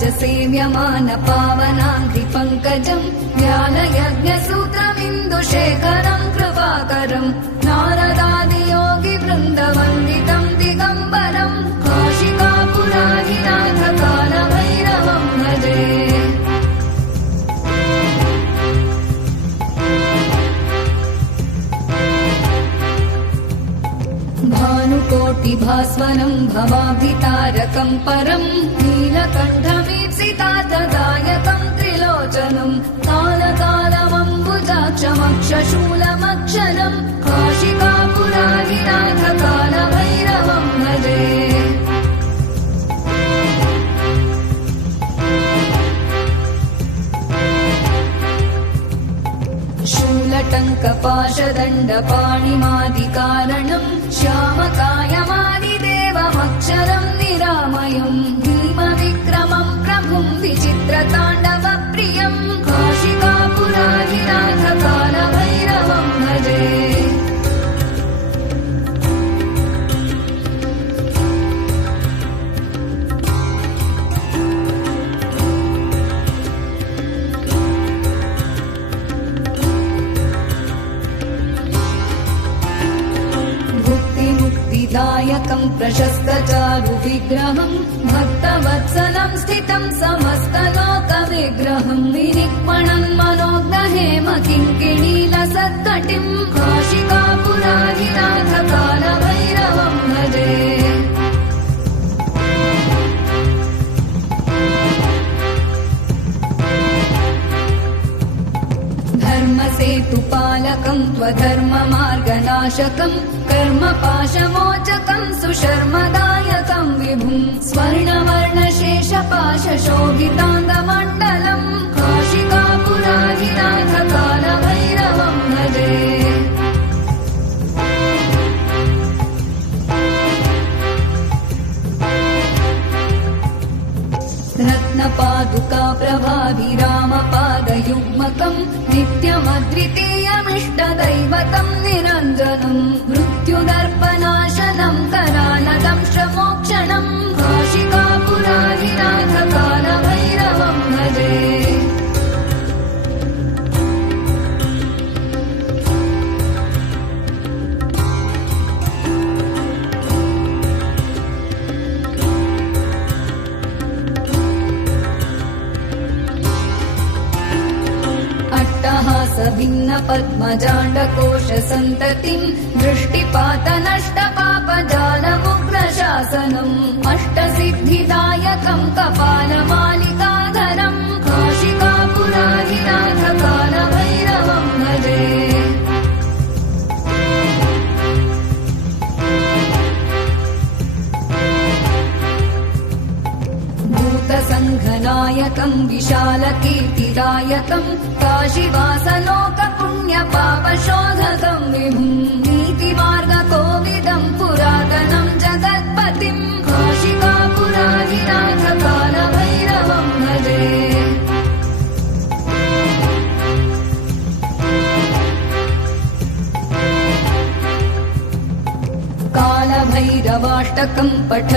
सेव्यमान पावनाङ्घ्रि पङ्कजम् ज्ञानयज्ञसूत्रमिन्दुशेखरम् कृपाकरम् नारदादियोगि वृन्दवन्दितम् दिगम्बरम् काशिकापुराधिनाथ कालभैरवम् भजे। भानुकोटिभास्वरम् भवाभितारकम् परम् नीलकण्ठमीप्सितार्थदायकम् त्रिलोचनम् कालकालमम्बुजाक्षमक्षशूलमक्षरम् काशिकापुराधिनाथ कालभैरवम् भजे। शूलटङ्कपाशदण्डपाणिमादिकारणम् श्यामकायमादिदेवमक्षरम् निरामयम् भीमविक्रमम् प्रभुम् विचित्रताण्डवप्रियम् काशिकापुराधिनाथ कालभैरवम् भजे। दायकम् प्रशस्तचारु विग्रहम् भक्तवत्सलम् स्थितम् समस्तलोकविग्रहम् विनिक्मणम् मनोग्रहेम किङ्किणीलसत्कटिम् काशिकापुराधिनाथ कालभैरवम् भजे। धर्मसेतुपालकम् त्वधर्ममार्गनाशकम् कर्मपाशमोचकम् सुशर्मदायकम् विभुम् स्वर्णवर्णशेषपाशशोभिताङ्गमण्डलम् काशिकापुराधिनाथ कालभैरवम् भजे। रत्नपादुका प्रभाभिरामपादयुग्मकम् नित्यमद्वितीयमिष्टदैवतम् निरञ्जनम् मृत्युदर्पनाशनम् करालदंशमोक्षणम् काशिकापुराधिनाथ कालभैरवम् भजे। भिन्न पद्मजाण्डकोश सन्ततिम् दृष्टिपातनष्टपापजालमुग्रशासनम् अष्टसिद्धिदायकम् कपालमालिकाधरम् काशिकापुराधिनाथ कालभैरवम् भजे। भूतसङ्घनायकम् विशालकीर्तिदायकम् काशीवासलोकपुण्यपापशोधकम् विभुम् नीतिमार्गकोविदम् पुरातनम् जगत्पतिम् काशिकापुराधिनाथ कालभैरवम् भजे। कालभैरवाष्टकम् पठ